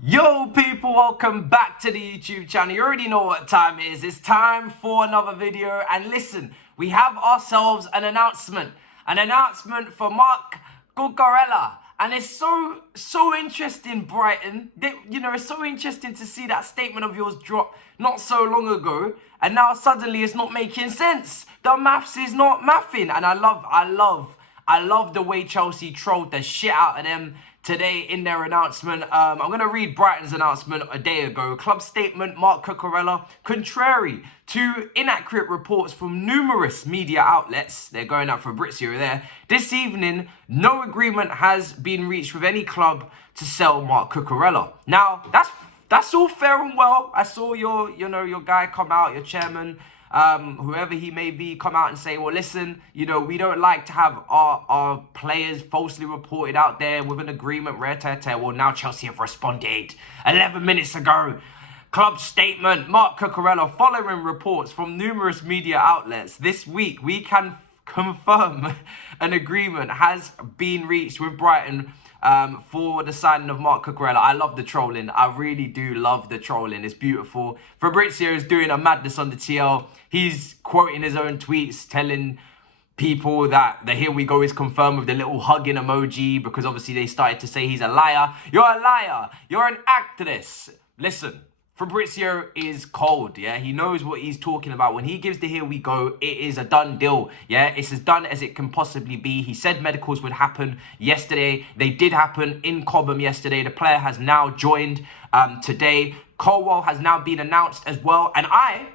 Yo people, welcome back to the YouTube channel. You already know what time it is. It's time for another video. And listen, we have ourselves an announcement. An announcement for Marc Cucurella. And it's so interesting, Brighton. It's so interesting to see that statement of yours drop not so long ago. And now suddenly it's not making sense. The maths is not mathing. And I love the way Chelsea trolled the shit out of them today in their announcement. I'm going to read Brighton's announcement a day ago. Club statement, Marc Cucurella. Contrary to inaccurate reports from numerous media outlets, they're going at Fabrizio there, this evening, no agreement has been reached with any club to sell Marc Cucurella. Now, that's all fair and well. I saw your guy come out, your chairman, whoever he may be, come out and say, well, listen, we don't like to have our players falsely reported out there with an agreement, Well, now Chelsea have responded 11 minutes ago. Club statement, Marc Cucurella, following reports from numerous media outlets this week, we can confirm an agreement has been reached with Brighton for the signing of Marc Cucurella. I love the trolling. I really do love the trolling. It's beautiful. Fabrizio is doing a madness on the TL. He's quoting his own tweets, telling people that the here we go is confirmed with the little hugging emoji, because obviously they started to say he's a liar. You're a liar. You're an actress. Listen, Fabrizio is cold, yeah? He knows what he's talking about. When he gives the here we go, it is a done deal, yeah? It's as done as it can possibly be. He said medicals would happen yesterday. They did happen in Cobham yesterday. The player has now joined today. Colwill has now been announced as well. And I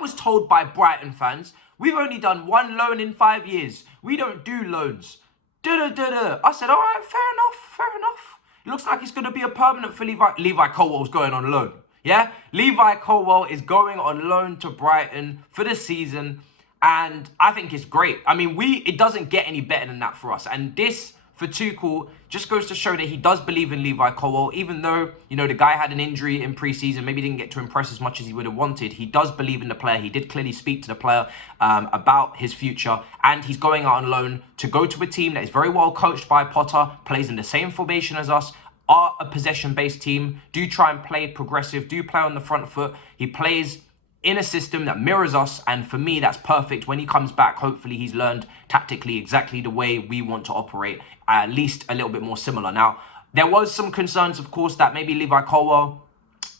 was told by Brighton fans, we've only done one loan in 5 years. We don't do loans. I said, all right, fair enough. It looks like it's going to be a permanent for Levi. Levi Colwill's going on loan. Yeah? Levi Colwill is going on loan to Brighton for the season. And I think it's great. I mean, it doesn't get any better than that for us. And this, for Tuchel, just goes to show that he does believe in Levi Colwill. Even though, the guy had an injury in pre-season, maybe didn't get to impress as much as he would have wanted. He does believe in the player. He did clearly speak to the player about his future. And he's going out on loan to go to a team that is very well coached by Potter, plays in the same formation as us, are a possession-based team, do try and play progressive, do play on the front foot. He plays in a system that mirrors us, and for me, that's perfect. When he comes back, hopefully he's learned tactically exactly the way we want to operate, at least a little bit more similar. Now, there was some concerns, of course, that maybe Levi Colwill,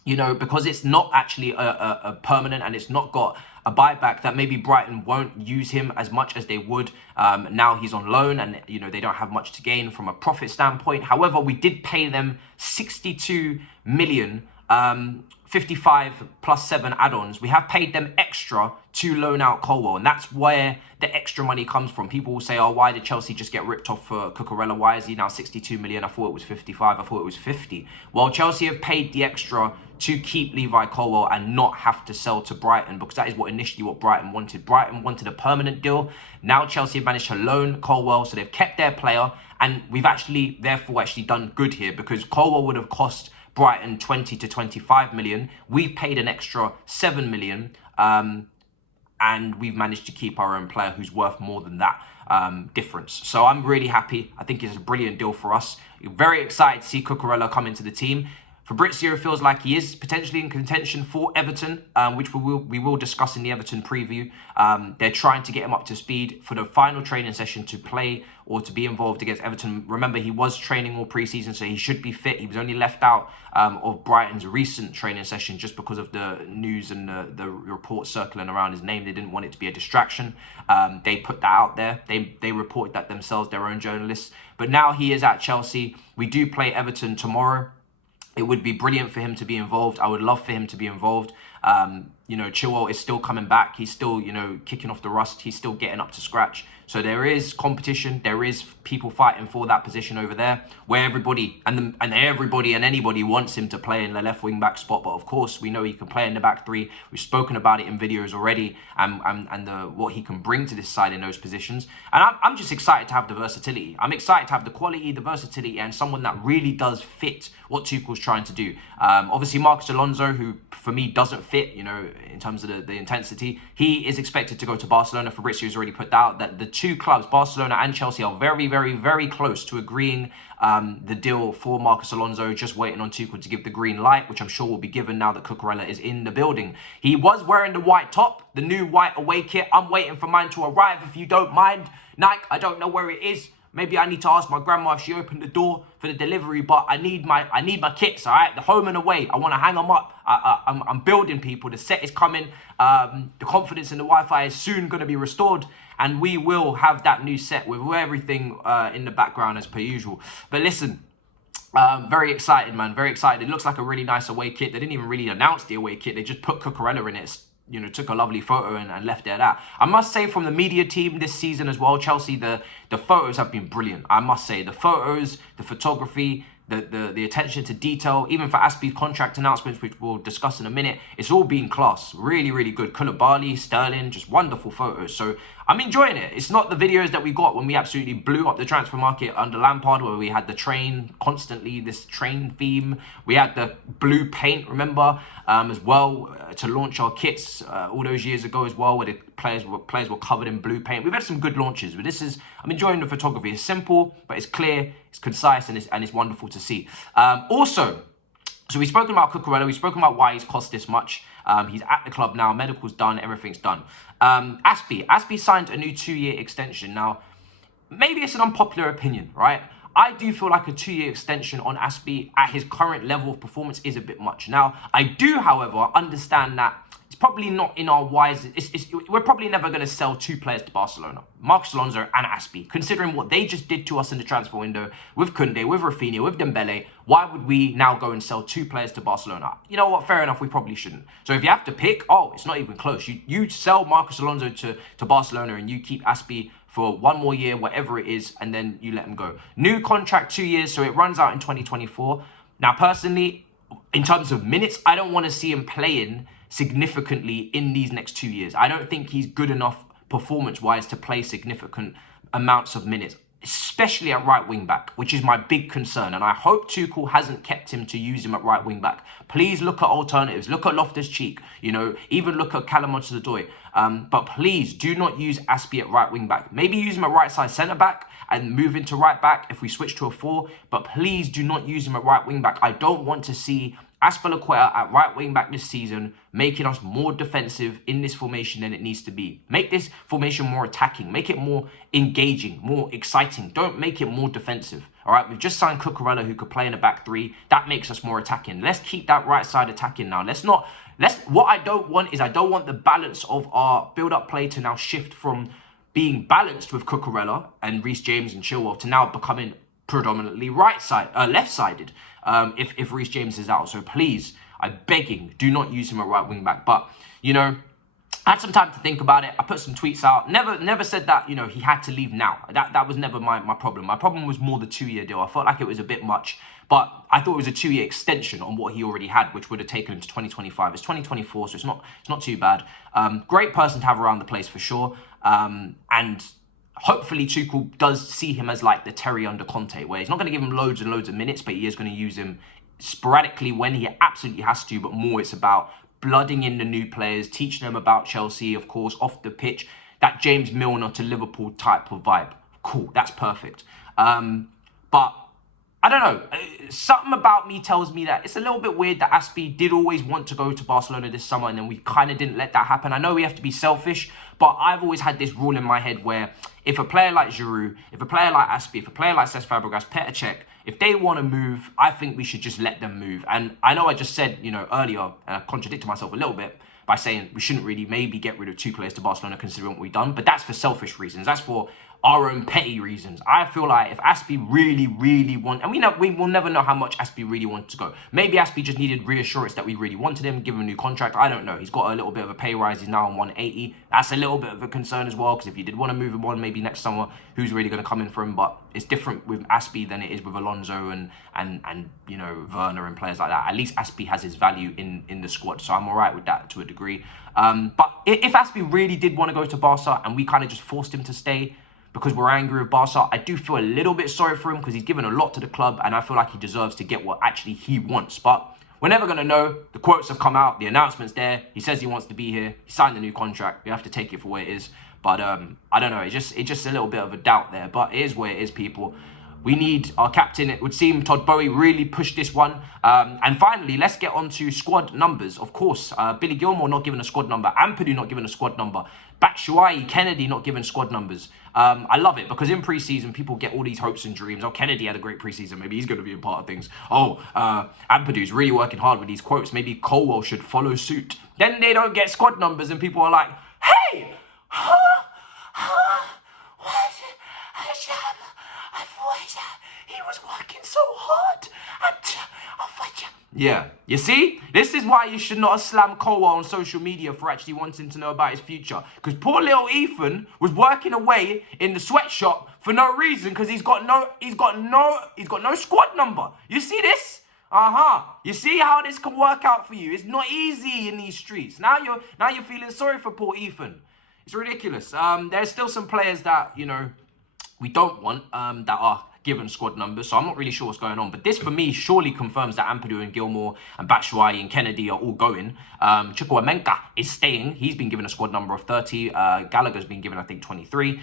because it's not actually a permanent and it's not got a buyback, that maybe Brighton won't use him as much as they would. Now he's on loan and, they don't have much to gain from a profit standpoint. However, we did pay them 62 million, 55 plus 7 add-ons. We have paid them extra to loan out Colwill, and that's where the extra money comes from. People will say, oh, why did Chelsea just get ripped off for Cucurella? Why is he now 62 million? I thought it was 55. I thought it was 50. Well, Chelsea have paid the extra to keep Levi Colwill and not have to sell to Brighton, because that is what Brighton wanted. Brighton wanted a permanent deal. Now Chelsea have managed to loan Colwill, so they've kept their player, and we've therefore done good here, because Colwill would have cost Brighton 20 to 25 million. We've paid an extra 7 million, and we've managed to keep our own player who's worth more than that difference. So I'm really happy. I think it's a brilliant deal for us. Very excited to see Cucurella come into the team. Fabrizio feels like he is potentially in contention for Everton, which we will discuss in the Everton preview. They're trying to get him up to speed for the final training session to play or to be involved against Everton. Remember, he was training all pre-season, so he should be fit. He was only left out of Brighton's recent training session just because of the news and the reports circling around his name. They didn't want it to be a distraction. They put that out there. They reported that themselves, their own journalists. But now he is at Chelsea. We do play Everton tomorrow. It would be brilliant for him to be involved. I would love for him to be involved. Chilwell is still coming back. He's still, kicking off the rust. He's still getting up to scratch. So there is competition. There is people fighting for that position over there, where everybody and anybody wants him to play in the left wing back spot. But of course, we know he can play in the back three. We've spoken about it in videos already, and what he can bring to this side in those positions. And I'm just excited to have the versatility. I'm excited to have the quality, the versatility, and someone that really does fit what Tuchel's trying to do. Obviously, Marcos Alonso, who for me doesn't fit, in terms of the intensity, he is expected to go to Barcelona. Fabrizio's already put out that the two clubs, Barcelona and Chelsea, are very, very, very close to agreeing the deal for Marcos Alonso, just waiting on Tuchel to give the green light, which I'm sure will be given now that Cucurella is in the building. He was wearing the white top, the new white away kit. I'm waiting for mine to arrive, if you don't mind. Nike, I don't know where it is. Maybe I need to ask my grandma if she opened the door for the delivery, but I need my kits, all right? The home and away. I want to hang them up. I'm building, people. The set is coming. The confidence in the Wi-Fi is soon going to be restored, and we will have that new set with everything in the background as per usual. But listen, very excited, man. Very excited. It looks like a really nice away kit. They didn't even really announce the away kit. They just put Cucurella in it. You know, took a lovely photo and left it at that. I must say, from the media team this season as well, Chelsea, the photos have been brilliant. I must say, the photos, the photography, the attention to detail, even for Azpi's contract announcements, which we'll discuss in a minute, it's all been class. Really, really good. Koulibaly, Sterling, just wonderful photos. So I'm enjoying it. It's not the videos that we got when we absolutely blew up the transfer market under Lampard, where we had the train constantly, this train theme. We had the blue paint, remember, as well, to launch our kits all those years ago as well, where the players were covered in blue paint. We've had some good launches, but I'm enjoying the photography. It's simple, but it's clear, it's concise, and it's wonderful to see. Also, so we've spoken about Cucurella, we've spoken about why he's cost this much. He's at the club now, medical's done, everything's done. Azpi signed a new 2-year extension. Now, maybe it's an unpopular opinion, right? I do feel like a 2-year extension on Azpi at his current level of performance is a bit much. Now, I do, however, understand that it's probably not in our wise. We're probably never going to sell two players to Barcelona, Marcos Alonso and Azpi. Considering what they just did to us in the transfer window with Koundé, with Rafinha, with Dembele, why would we now go and sell two players to Barcelona? You know what? Fair enough, we probably shouldn't. So if you have to pick, it's not even close. You sell Marcos Alonso to Barcelona and you keep Azpi for 1 more year, whatever it is, and then you let him go. New contract, 2 years, so it runs out in 2024. Now, personally, in terms of minutes, I don't want to see him playing significantly in these next 2 years. I don't think he's good enough performance-wise to play significant amounts of minutes, especially at right wing back, which is my big concern. And I hope Tuchel hasn't kept him to use him at right wing back. Please look at alternatives. Look at Loftus-Cheek, you know, even look at Callum Hudson-Odoi. But please do not use Azpi at right wing back. Maybe use him at right side centre back and move into right back if we switch to a 4. But please do not use him at right wing back. I don't want to see Azpilicueta at right wing back this season, making us more defensive in this formation than it needs to be. Make this formation more attacking. Make it more engaging, more exciting. Don't make it more defensive. All right, we've just signed Cucurella, who could play in a back 3. That makes us more attacking. Let's keep that right side attacking now. What I don't want is, I don't want the balance of our build-up play to now shift from being balanced with Cucurella and Reece James and Chilwell to now becoming predominantly left-sided if Reece James is out. So please, I'm begging, do not use him at right wing back. But, you know, I had some time to think about it. I put some tweets out. Never said that, you know, he had to leave now. That was never my problem. My problem was more the 2-year deal. I felt like it was a bit much. But I thought it was a 2-year extension on what he already had, which would have taken him to 2025. It's 2024, so it's not too bad. Great person to have around the place for sure. And hopefully Tuchel does see him as like the Terry under Conte, where he's not going to give him loads and loads of minutes, but he is going to use him sporadically when he absolutely has to. But more, it's about blooding in the new players, teaching them about Chelsea, of course, off the pitch. That James Milner to Liverpool type of vibe. Cool, that's perfect. But I don't know. Something about me tells me that it's a little bit weird that Azpi did always want to go to Barcelona this summer, and then we kind of didn't let that happen. I know we have to be selfish, but I've always had this rule in my head where if a player like Giroud, if a player like Azpi, if a player like Cesc Fabregas, Petr Cech, if they want to move, I think we should just let them move. And I know I just said, you know, earlier, and I contradicted myself a little bit by saying we shouldn't really maybe get rid of 2 players to Barcelona considering what we've done, but that's for selfish reasons. That's for our own petty reasons. I feel like if Azpi really want, and we will never know how much Azpi really wanted to go. Maybe Azpi just needed reassurance that we really wanted him, give him a new contract. I don't know. He's got a little bit of a pay rise. He's now on 180. That's a little bit of a concern as well, because if you did want to move him on, maybe next summer, who's really going to come in for him? But it's different with Azpi than it is with Alonso and you know, Werner and players like that. At least Azpi has his value in the squad, so I'm all right with that to a degree. But if Azpi really did want to go to Barca and we kind of just forced him to stay because we're angry with Barca, I do feel a little bit sorry for him because he's given a lot to the club and I feel like he deserves to get what actually he wants. But we're never going to know. The quotes have come out. The announcement's there. He says he wants to be here. He signed the new contract. We have to take it for what it is. But I don't know. It's just a little bit of a doubt there. But it is where it is, people. We need our captain. It would seem Todd Bowie really pushed this one. And finally, let's get on to squad numbers. Of course, Billy Gilmore not given a squad number. Ampadu not given a squad number. Batshuayi, Kennedy not given squad numbers. I love it because in preseason, people get all these hopes and dreams. Oh, Kennedy had a great preseason. Maybe he's going to be a part of things. Oh, Ampadu's really working hard with these quotes. Maybe Colwill should follow suit. Then they don't get squad numbers and people are like, hey, what? I thought he was working so hard. Yeah, you see? This is why you should not slam Colwill on social media for actually wanting to know about his future. Because poor little Ethan was working away in the sweatshop for no reason because he's got no squad number. You see this? You see how this can work out for you? It's not easy in these streets. Now you're feeling sorry for poor Ethan. It's ridiculous. There's still some players that, you know, we don't want that are given squad numbers, so I'm not really sure what's going on. But this, for me, surely confirms that Ampadu and Gilmore and Batshuayi and Kennedy are all going. Chukwuemeka is staying. He's been given a squad number of 30. Gallagher's been given, I think, 23.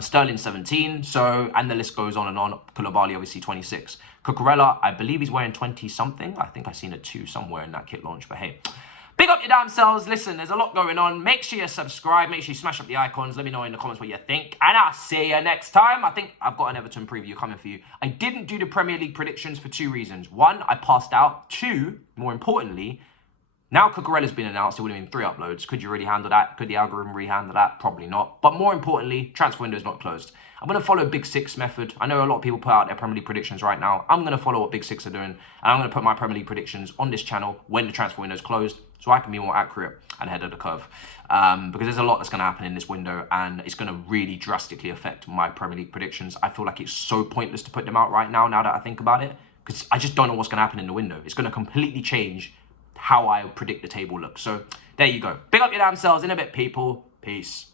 Sterling, 17. So, and the list goes on and on. Koulibaly, obviously, 26. Cucurella, I believe he's wearing 20-something. I think I've seen a 2 somewhere in that kit launch. But hey, big up your damn selves. Listen, there's a lot going on. Make sure you subscribe. Make sure you smash up the icons. Let me know in the comments what you think. And I'll see you next time. I think I've got an Everton preview coming for you. I didn't do the Premier League predictions for 2 reasons. 1, I passed out. 2, more importantly, now Cucurella's been announced. It would have been 3 uploads. Could you really handle that? Could the algorithm really handle that? Probably not. But more importantly, transfer window is not closed. I'm going to follow Big Six method. I know a lot of people put out their Premier League predictions right now. I'm going to follow what Big Six are doing. And I'm going to put my Premier League predictions on this channel when the transfer window is closed, so I can be more accurate and ahead of the curve. Because there's a lot that's going to happen in this window, and it's going to really drastically affect my Premier League predictions. I feel like it's so pointless to put them out right now that I think about it, because I just don't know what's going to happen in the window. It's going to completely change how I predict the table looks. So there you go. Big up your damn selves in a bit, people. Peace.